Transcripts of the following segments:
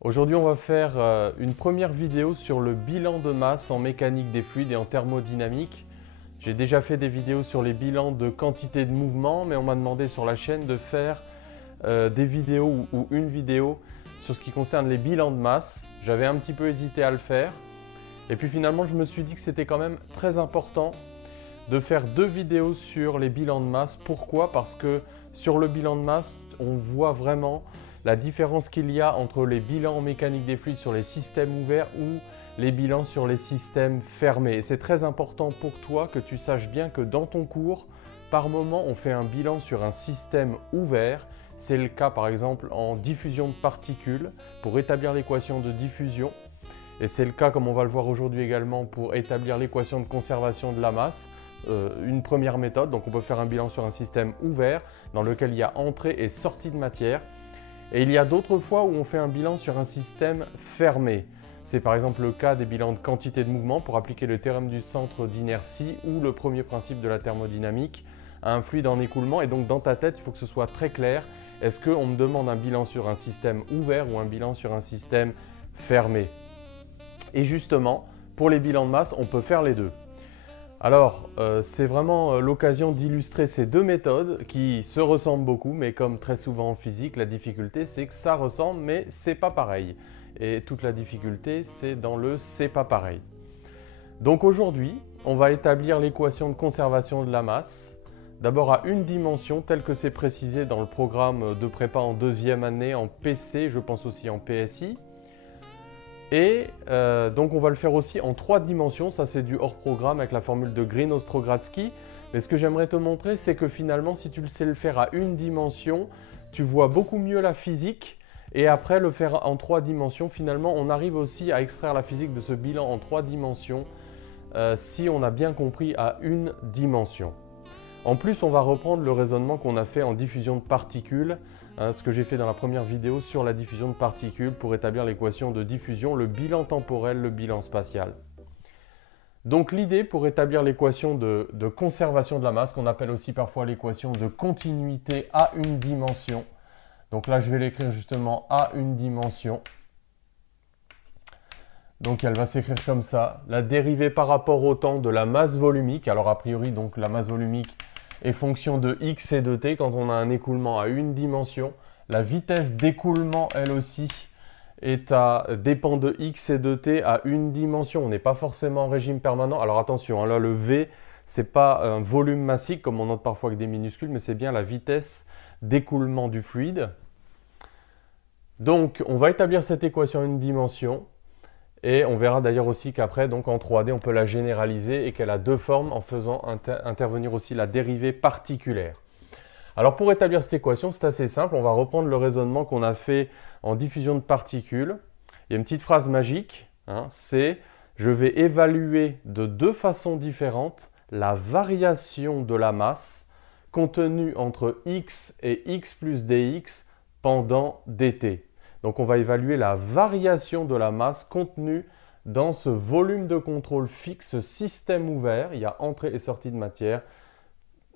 Aujourd'hui, on va faire une première vidéo sur le bilan de masse en mécanique des fluides et en thermodynamique. J'ai déjà fait des vidéos sur les bilans de quantité de mouvement, mais on m'a demandé sur la chaîne de faire des vidéos ou une vidéo sur ce qui concerne les bilans de masse. J'avais un petit peu hésité à le faire. Et puis finalement, je me suis dit que c'était quand même très important de faire deux vidéos sur les bilans de masse. Pourquoi? Parce que sur le bilan de masse, on voit vraiment la différence qu'il y a entre les bilans en mécanique des fluides sur les systèmes ouverts ou les bilans sur les systèmes fermés. Et c'est très important pour toi que tu saches bien que dans ton cours, par moment, on fait un bilan sur un système ouvert. C'est le cas par exemple en diffusion de particules pour établir l'équation de diffusion. Et c'est le cas, comme on va le voir aujourd'hui également, pour établir l'équation de conservation de la masse. Une première méthode, donc on peut faire un bilan sur un système ouvert dans lequel il y a entrée et sortie de matière. Et il y a d'autres fois où on fait un bilan sur un système fermé. C'est par exemple le cas des bilans de quantité de mouvement pour appliquer le théorème du centre d'inertie ou le premier principe de la thermodynamique à un fluide en écoulement. Et donc dans ta tête, il faut que ce soit très clair. Est-ce qu'on me demande un bilan sur un système ouvert ou un bilan sur un système fermé? Et justement, pour les bilans de masse, on peut faire les deux. Alors, c'est vraiment l'occasion d'illustrer ces deux méthodes qui se ressemblent beaucoup, mais comme très souvent en physique, la difficulté c'est que ça ressemble, mais c'est pas pareil. Et toute la difficulté, c'est dans le c'est pas pareil. Donc aujourd'hui, on va établir l'équation de conservation de la masse, d'abord à une dimension, telle que c'est précisé dans le programme de prépa en deuxième année, en PC, je pense aussi en PSI. Et donc on va le faire aussi en 3 dimensions, ça c'est du hors programme avec la formule de Green-Ostrogradsky. Mais ce que j'aimerais te montrer, c'est que finalement si tu le sais le faire à une dimension, tu vois beaucoup mieux la physique. Et après le faire en 3 dimensions, finalement on arrive aussi à extraire la physique de ce bilan en 3 dimensions si on a bien compris à une dimension. En plus, on va reprendre le raisonnement qu'on a fait en diffusion de particules, ce que j'ai fait dans la première vidéo sur la diffusion de particules pour établir l'équation de diffusion, le bilan temporel, le bilan spatial. Donc l'idée pour établir l'équation de conservation de la masse, qu'on appelle aussi parfois l'équation de continuité à une dimension. Donc là, je vais l'écrire justement à une dimension. Donc elle va s'écrire comme ça, la dérivée par rapport au temps de la masse volumique. Alors a priori, donc la masse volumique est fonction de x et de t quand on a un écoulement à une dimension. La vitesse d'écoulement, elle aussi, dépend de x et de t à une dimension. On n'est pas forcément en régime permanent. Alors attention, là le v, ce n'est pas un volume massique comme on note parfois avec des minuscules, mais c'est bien la vitesse d'écoulement du fluide. Donc on va établir cette équation à une dimension. Et on verra d'ailleurs aussi qu'après, donc en 3D, on peut la généraliser et qu'elle a deux formes en faisant intervenir aussi la dérivée particulière. Alors pour établir cette équation, c'est assez simple. On va reprendre le raisonnement qu'on a fait en diffusion de particules. Il y a une petite phrase magique, c'est « je vais évaluer de deux façons différentes la variation de la masse contenue entre x et x plus dx pendant dt ». Donc on va évaluer la variation de la masse contenue dans ce volume de contrôle fixe, ce système ouvert. Il y a entrée et sortie de matière.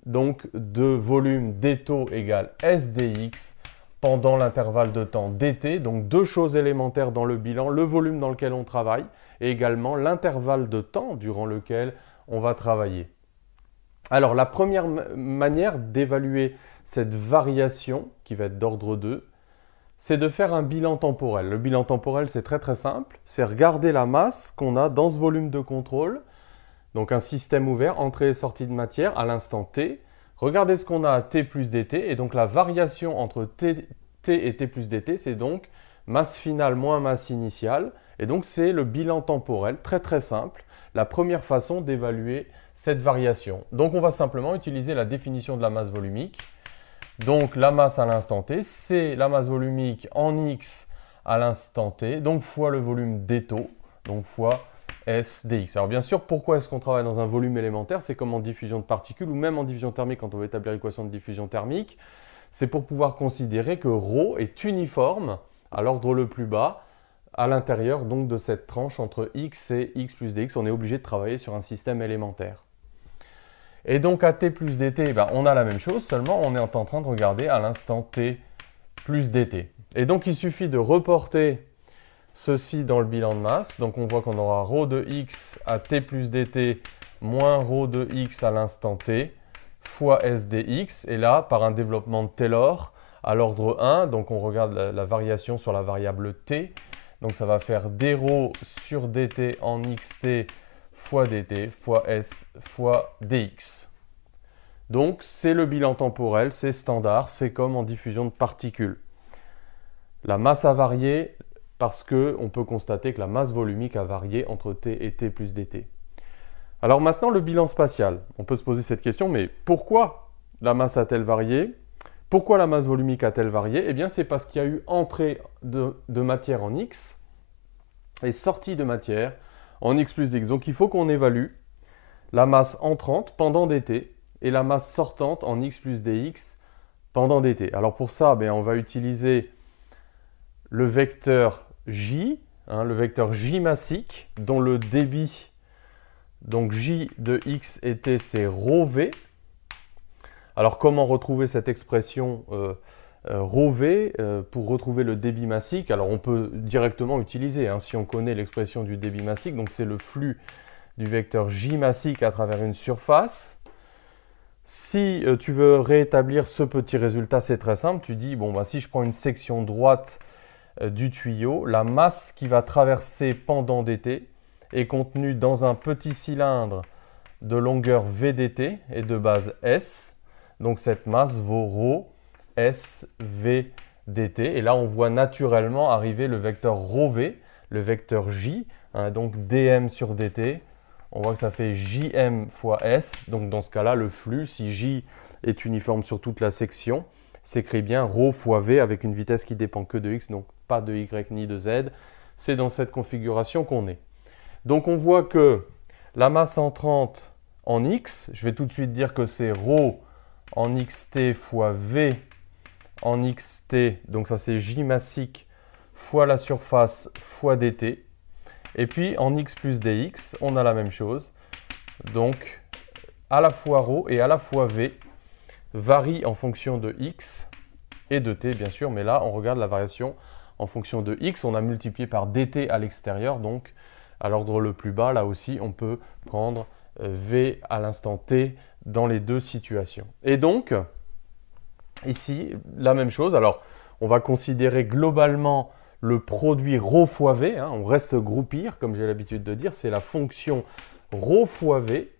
Donc de volume d taux égale s dx pendant l'intervalle de temps dt. Donc deux choses élémentaires dans le bilan, le volume dans lequel on travaille et également l'intervalle de temps durant lequel on va travailler. Alors la première manière d'évaluer cette variation qui va être d'ordre 2, c'est de faire un bilan temporel. Le bilan temporel, c'est très simple. C'est regarder la masse qu'on a dans ce volume de contrôle. Donc un système ouvert, entrée et sortie de matière à l'instant t. Regardez ce qu'on a à t plus dt. Et donc la variation entre t et t plus dt, c'est donc masse finale moins masse initiale. Et donc c'est le bilan temporel, très simple. La première façon d'évaluer cette variation. Donc on va simplement utiliser la définition de la masse volumique. Donc la masse à l'instant t, c'est la masse volumique en x à l'instant t, donc fois le volume d taux, donc fois s dx. Alors bien sûr, pourquoi est-ce qu'on travaille dans un volume élémentaire? C'est comme en diffusion de particules ou même en diffusion thermique quand on veut établir l'équation de diffusion thermique. C'est pour pouvoir considérer que ρ est uniforme à l'ordre le plus bas à l'intérieur donc de cette tranche entre x et x plus dx. On est obligé de travailler sur un système élémentaire. Et donc à t plus dt, on a la même chose, seulement on est en train de regarder à l'instant t plus dt. Et donc il suffit de reporter ceci dans le bilan de masse. Donc on voit qu'on aura ρ de x à t plus dt moins ρ de x à l'instant t fois s dx. Et là, par un développement de Taylor à l'ordre 1, donc on regarde la variation sur la variable t. Donc ça va faire dρ sur dt en xt fois dt fois s fois dx. Donc c'est le bilan temporel, c'est standard, c'est comme en diffusion de particules. La masse a varié parce qu'on peut constater que la masse volumique a varié entre t et t plus dt. Alors maintenant le bilan spatial. On peut se poser cette question, mais pourquoi la masse a-t-elle varié? Pourquoi la masse volumique a-t-elle varié? Eh bien c'est parce qu'il y a eu entrée de matière en x et sortie de matière en x plus dx. Donc il faut qu'on évalue la masse entrante pendant dt et la masse sortante en x plus dx pendant dt. Alors pour ça, on va utiliser le vecteur j, le vecteur j massique, dont le débit, donc j de x et t, c'est ρv. Alors comment retrouver cette expression ρv pour retrouver le débit massique? Alors on peut directement utiliser, si on connaît l'expression du débit massique, donc c'est le flux du vecteur j massique à travers une surface. Si tu veux rétablir ce petit résultat, c'est très simple. Tu dis, si je prends une section droite du tuyau, la masse qui va traverser pendant dt est contenue dans un petit cylindre de longueur vdt et de base s. Donc cette masse vaut ρ s v dt. Et là, on voit naturellement arriver le vecteur ρv, le vecteur j, donc dm sur dt. On voit que ça fait jm fois s. Donc dans ce cas-là, le flux, si j est uniforme sur toute la section, s'écrit bien ρ fois v avec une vitesse qui dépend que de x, donc pas de y ni de z. C'est dans cette configuration qu'on est. Donc on voit que la masse entrante en x, je vais tout de suite dire que c'est ρ en xt fois v en xt, donc ça c'est j massique fois la surface fois dt. Et puis en x plus dx, on a la même chose. Donc à la fois ρ et à la fois v varient en fonction de x et de t bien sûr, mais là on regarde la variation en fonction de x. On a multiplié par dt à l'extérieur, donc à l'ordre le plus bas, là aussi on peut prendre v à l'instant t dans les deux situations. Et donc ici la même chose. Alors on va considérer globalement le produit ρ fois v, on reste groupir, comme j'ai l'habitude de dire, c'est la fonction ρ fois v,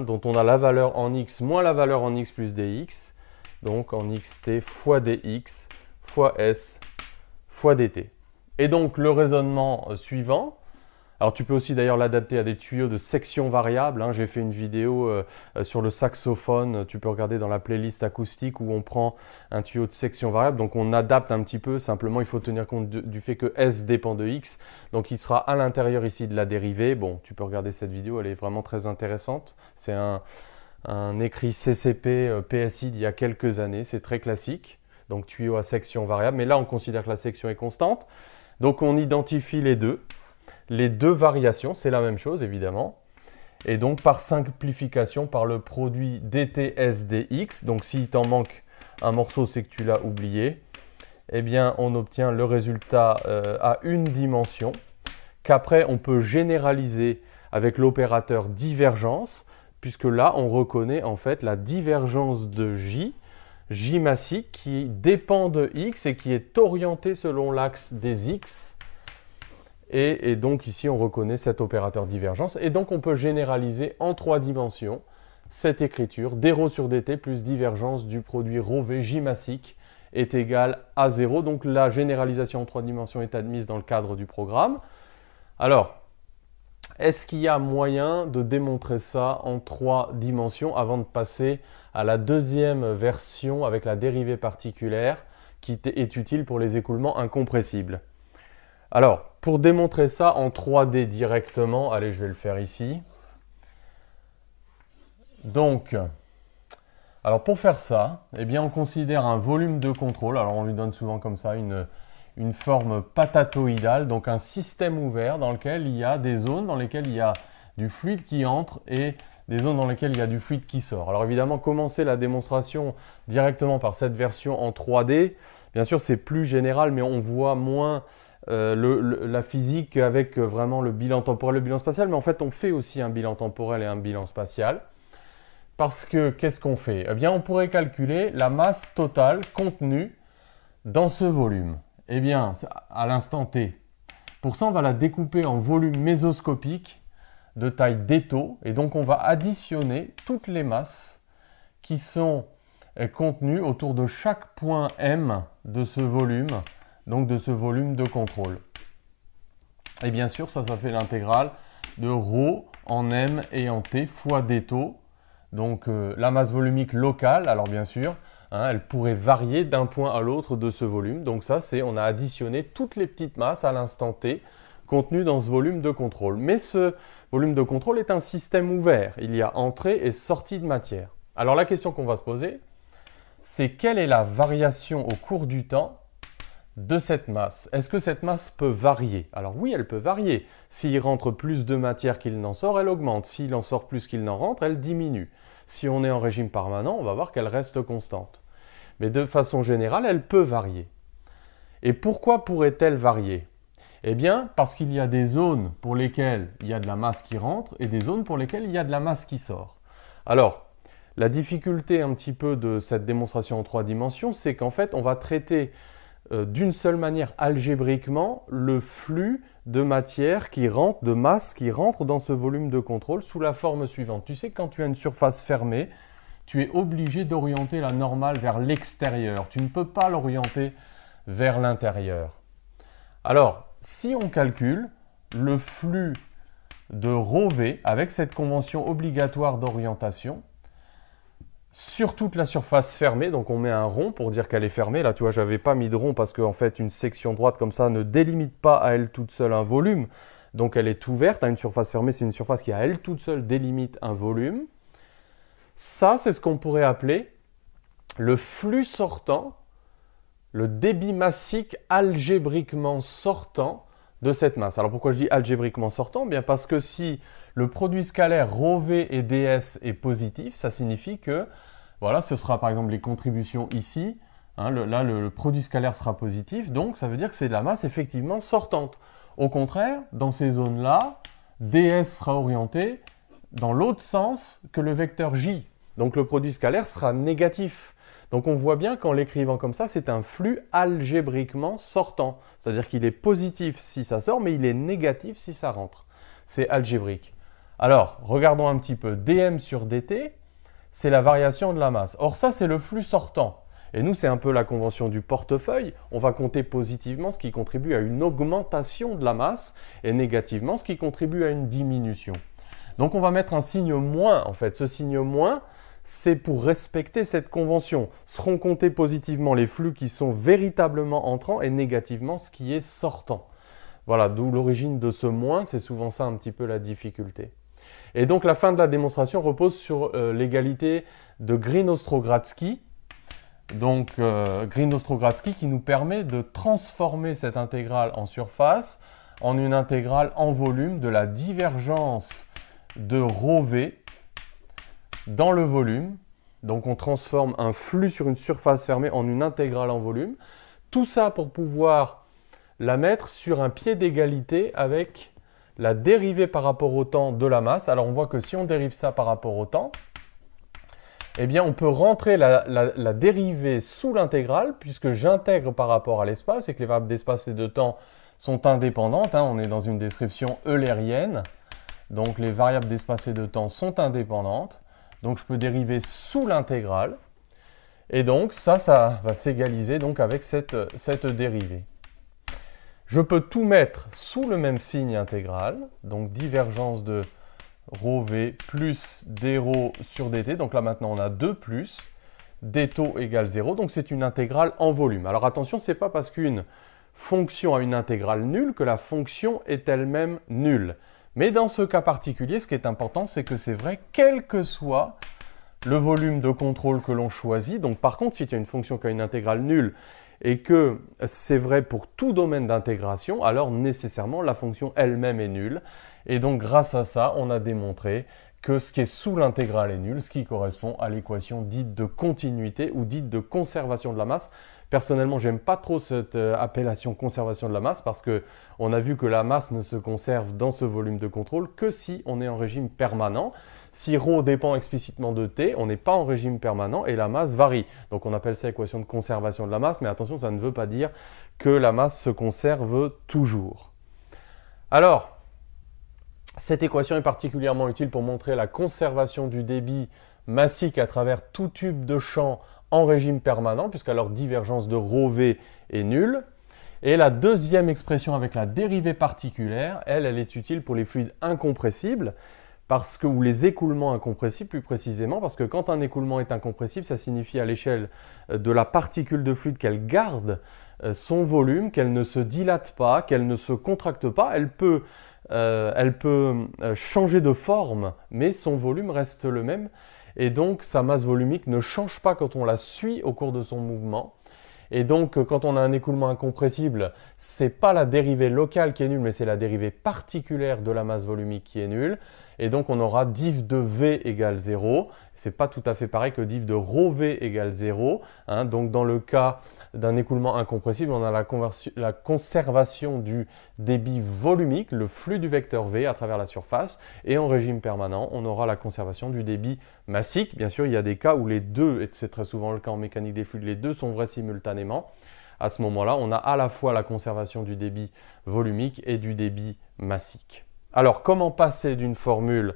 dont on a la valeur en x moins la valeur en x plus dx, donc en xt fois dx fois s fois dt. Et donc le raisonnement suivant, alors tu peux aussi d'ailleurs l'adapter à des tuyaux de section variable. J'ai fait une vidéo sur le saxophone, tu peux regarder dans la playlist acoustique où on prend un tuyau de section variable. Donc on adapte un petit peu, simplement il faut tenir compte du fait que S dépend de X. Donc il sera à l'intérieur ici de la dérivée. Bon, tu peux regarder cette vidéo, elle est vraiment très intéressante. C'est un écrit CCP PSI d'il y a quelques années, c'est très classique. Donc tuyau à section variable, mais là on considère que la section est constante. Donc on identifie les deux. Les deux variations, c'est la même chose évidemment. Et donc par simplification, par le produit dts dx, donc s'il t'en manque un morceau, c'est que tu l'as oublié, eh bien on obtient le résultat à une dimension, qu'après on peut généraliser avec l'opérateur divergence, puisque là on reconnaît en fait la divergence de J massique qui dépend de x et qui est orienté selon l'axe des x. Et donc ici, on reconnaît cet opérateur divergence. Et donc, on peut généraliser en 3 dimensions cette écriture. dρ sur dt plus divergence du produit ρv J massique est égal à 0. Donc, la généralisation en 3 dimensions est admise dans le cadre du programme. Alors, est-ce qu'il y a moyen de démontrer ça en 3 dimensions avant de passer à la deuxième version avec la dérivée particulière qui est utile pour les écoulements incompressibles? Alors, pour démontrer ça en 3D directement, allez, je vais le faire ici. Donc, alors pour faire ça, eh bien, on considère un volume de contrôle. Alors, on lui donne souvent comme ça une forme patatoïdale, donc un système ouvert dans lequel il y a des zones dans lesquelles il y a du fluide qui entre et des zones dans lesquelles il y a du fluide qui sort. Alors évidemment, commencer la démonstration directement par cette version en 3D, bien sûr, c'est plus général, mais on voit moins la physique avec vraiment le bilan temporel, le bilan spatial, mais en fait on fait aussi un bilan temporel et un bilan spatial. Parce que qu'est-ce qu'on fait? Eh bien on pourrait calculer la masse totale contenue dans ce volume. Eh bien à l'instant T. Pour ça on va la découper en volumes mésoscopiques de taille d'étau. Et donc on va additionner toutes les masses qui sont contenues autour de chaque point M de ce volume, donc de ce volume de contrôle. Et bien sûr, ça fait l'intégrale de ρ en M et en T fois d'étau. Donc la masse volumique locale, alors bien sûr, hein, elle pourrait varier d'un point à l'autre de ce volume. Donc ça, on a additionné toutes les petites masses à l'instant T contenues dans ce volume de contrôle. Mais ce volume de contrôle est un système ouvert. Il y a entrée et sortie de matière. Alors la question qu'on va se poser, c'est quelle est la variation au cours du temps de cette masse? Est-ce que cette masse peut varier? Alors oui, elle peut varier. S'il rentre plus de matière qu'il n'en sort, elle augmente. S'il en sort plus qu'il n'en rentre, elle diminue. Si on est en régime permanent, on va voir qu'elle reste constante. Mais de façon générale, elle peut varier. Et pourquoi pourrait-elle varier? Eh bien, parce qu'il y a des zones pour lesquelles il y a de la masse qui rentre et des zones pour lesquelles il y a de la masse qui sort. Alors, la difficulté un petit peu de cette démonstration en 3 dimensions, c'est qu'en fait, on va traiter d'une seule manière algébriquement le flux de matière qui rentre, de masse qui rentre dans ce volume de contrôle sous la forme suivante. Tu sais que quand tu as une surface fermée, tu es obligé d'orienter la normale vers l'extérieur. Tu ne peux pas l'orienter vers l'intérieur. Alors, si on calcule le flux de ρV avec cette convention obligatoire d'orientation, sur toute la surface fermée, donc on met un rond pour dire qu'elle est fermée. Là, tu vois, je n'avais pas mis de rond parce qu'en fait, une section droite comme ça ne délimite pas à elle toute seule un volume. Donc, elle est ouverte. Une surface fermée, c'est une surface qui à elle toute seule délimite un volume. Ça, c'est ce qu'on pourrait appeler le flux sortant, le débit massique algébriquement sortant de cette masse. Alors, pourquoi je dis algébriquement sortant? Bien parce que si le produit scalaire ρV et ds est positif, ça signifie que voilà, ce sera par exemple les contributions ici. Hein, là, le produit scalaire sera positif, donc ça veut dire que c'est de la masse effectivement sortante. Au contraire, dans ces zones-là, ds sera orienté dans l'autre sens que le vecteur j. Donc le produit scalaire sera négatif. Donc on voit bien qu'en l'écrivant comme ça, c'est un flux algébriquement sortant. C'est-à-dire qu'il est positif si ça sort, mais il est négatif si ça rentre. C'est algébrique. Alors, regardons un petit peu. dm sur dt, c'est la variation de la masse. Or ça, c'est le flux sortant. Et nous, c'est un peu la convention du portefeuille. On va compter positivement ce qui contribue à une augmentation de la masse et négativement ce qui contribue à une diminution. Donc on va mettre un signe moins en fait. Ce signe moins, c'est pour respecter cette convention. Seront comptés positivement les flux qui sont véritablement entrants et négativement ce qui est sortant. Voilà, d'où l'origine de ce moins, c'est souvent ça un petit peu la difficulté. Et donc la fin de la démonstration repose sur l'égalité de Green-Ostrogradsky. Donc Green-Ostrogradsky qui nous permet de transformer cette intégrale en surface en une intégrale en volume de la divergence de ρV dans le volume. Donc on transforme un flux sur une surface fermée en une intégrale en volume. Tout ça pour pouvoir la mettre sur un pied d'égalité avec la dérivée par rapport au temps de la masse. Alors on voit que si on dérive ça par rapport au temps, eh bien on peut rentrer la dérivée sous l'intégrale puisque j'intègre par rapport à l'espace et que les variables d'espace et de temps sont indépendantes. Hein. On est dans une description eulérienne. Donc les variables d'espace et de temps sont indépendantes. Donc je peux dériver sous l'intégrale. Et donc ça va s'égaliser donc avec cette dérivée. Je peux tout mettre sous le même signe intégral. Donc divergence de ρV plus dρ sur dt. Donc là maintenant on a 2 plus d taux égale 0. Donc c'est une intégrale en volume. Alors attention, ce n'est pas parce qu'une fonction a une intégrale nulle que la fonction est elle-même nulle. Mais dans ce cas particulier, ce qui est important, c'est que c'est vrai quel que soit le volume de contrôle que l'on choisit. Donc par contre, si tu as une fonction qui a une intégrale nulle et que c'est vrai pour tout domaine d'intégration, alors nécessairement la fonction elle-même est nulle. Et donc grâce à ça, on a démontré que ce qui est sous l'intégrale est nul, ce qui correspond à l'équation dite de continuité ou dite de conservation de la masse, Personnellement, j'aime pas trop cette appellation conservation de la masse parce qu'on a vu que la masse ne se conserve dans ce volume de contrôle que si on est en régime permanent. Si ρ dépend explicitement de T, on n'est pas en régime permanent et la masse varie. Donc on appelle ça équation de conservation de la masse, mais attention, ça ne veut pas dire que la masse se conserve toujours. Alors, cette équation est particulièrement utile pour montrer la conservation du débit massique à travers tout tube de champ en régime permanent, puisque leur divergence de ρV est nulle. Et la deuxième expression avec la dérivée particulière, elle est utile pour les fluides incompressibles, ou les écoulements incompressibles plus précisément, parce que quand un écoulement est incompressible, ça signifie à l'échelle de la particule de fluide qu'elle garde son volume, qu'elle ne se dilate pas, qu'elle ne se contracte pas. Elle peut changer de forme, mais son volume reste le même. Et donc, sa masse volumique ne change pas quand on la suit au cours de son mouvement. Et donc, quand on a un écoulement incompressible, ce n'est pas la dérivée locale qui est nulle, mais c'est la dérivée particulière de la masse volumique qui est nulle. Et donc, on aura div de V égale 0. Ce n'est pas tout à fait pareil que div de ρV égale 0. Donc, dans le cas d'un écoulement incompressible, on a la conservation du débit volumique, le flux du vecteur V à travers la surface. Et en régime permanent, on aura la conservation du débit massique. Bien sûr, il y a des cas où les deux, et c'est très souvent le cas en mécanique des fluides, les deux sont vrais simultanément. À ce moment-là, on a à la fois la conservation du débit volumique et du débit massique. Alors, comment passer d'une formule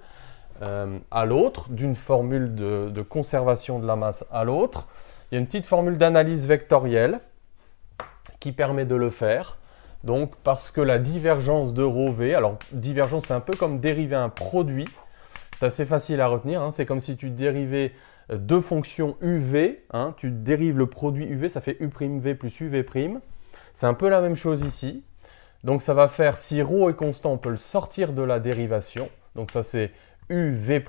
à l'autre, d'une formule de conservation de la masse à l'autre? Il y a une petite formule d'analyse vectorielle qui permet de le faire. Donc, parce que la divergence de ρV, alors divergence, c'est un peu comme dériver un produit. C'est assez facile à retenir. C'est comme si tu dérivais deux fonctions UV. Tu dérives le produit UV, ça fait U'V plus UV'. C'est un peu la même chose ici. Donc, ça va faire, si ρ est constant, on peut le sortir de la dérivation. Donc, ça, c'est UV'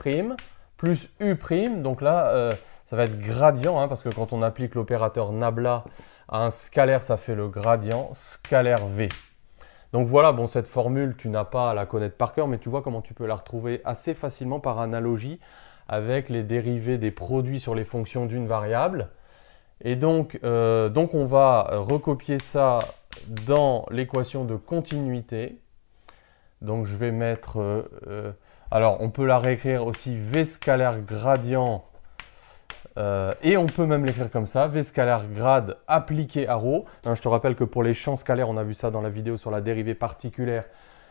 plus U'. Donc là, ça va être gradient, parce que quand on applique l'opérateur nabla à un scalaire, ça fait le gradient scalaire V. Donc voilà, bon, cette formule, tu n'as pas à la connaître par cœur, mais tu vois comment tu peux la retrouver assez facilement par analogie avec les dérivés des produits sur les fonctions d'une variable. Et donc on va recopier ça dans l'équation de continuité. Donc je vais mettre, alors on peut la réécrire aussi V scalaire gradient, et on peut même l'écrire comme ça, V scalaire grade appliqué à ρ. Je te rappelle que pour les champs scalaires, on a vu ça dans la vidéo sur la dérivée particulière,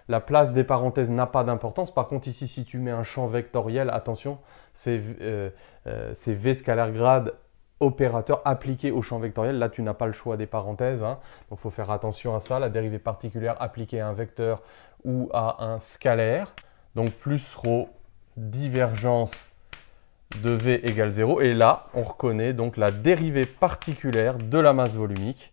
la place des parenthèses n'a pas d'importance. Par contre ici, si tu mets un champ vectoriel, attention, c'est V scalaire grade opérateur appliqué au champ vectoriel. Là, tu n'as pas le choix des parenthèses. Donc, il faut faire attention à ça. La dérivée particulière appliquée à un vecteur ou à un scalaire. Donc, plus ρ divergence de V égale 0. Et là, on reconnaît donc la dérivée particulière de la masse volumique,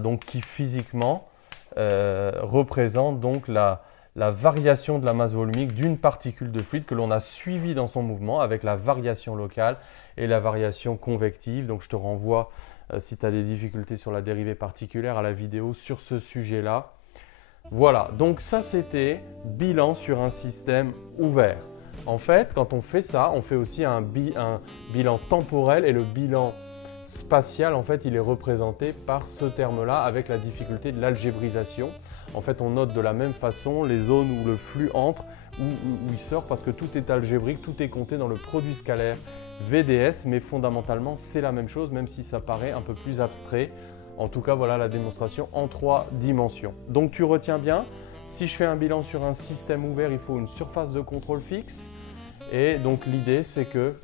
donc qui physiquement représente donc la variation de la masse volumique d'une particule de fluide que l'on a suivie dans son mouvement avec la variation locale et la variation convective. Donc je te renvoie, si tu as des difficultés sur la dérivée particulière, à la vidéo sur ce sujet-là. Voilà, donc ça c'était bilan sur un système ouvert. En fait, quand on fait ça, on fait aussi un bilan temporel, et le bilan spatial, en fait, il est représenté par ce terme-là avec la difficulté de l'algébrisation. En fait, on note de la même façon les zones où le flux entre, où il sort, parce que tout est algébrique, tout est compté dans le produit scalaire VDS, mais fondamentalement, c'est la même chose, même si ça paraît un peu plus abstrait. En tout cas, voilà la démonstration en 3 dimensions. Donc, tu retiens bien, si je fais un bilan sur un système ouvert, il faut une surface de contrôle fixe. Et donc, l'idée, c'est que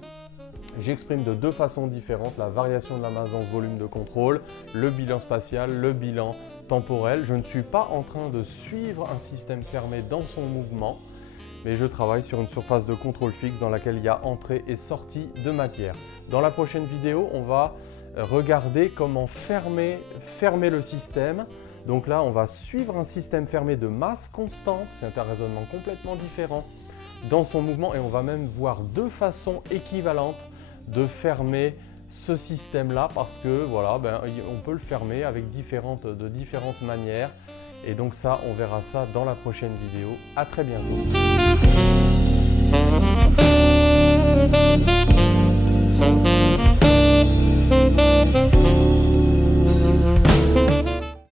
j'exprime de deux façons différentes la variation de la masse dans ce volume de contrôle, le bilan spatial, le bilan temporel. Je ne suis pas en train de suivre un système fermé dans son mouvement, mais je travaille sur une surface de contrôle fixe dans laquelle il y a entrée et sortie de matière. Dans la prochaine vidéo, on va regarder comment fermer le système. Donc là, on va suivre un système fermé de masse constante, c'est un raisonnement complètement différent dans son mouvement, et on va même voir deux façons équivalentes de fermer ce système-là, parce que voilà, on peut le fermer avec de différentes manières. Et donc ça, on verra ça dans la prochaine vidéo. À très bientôt.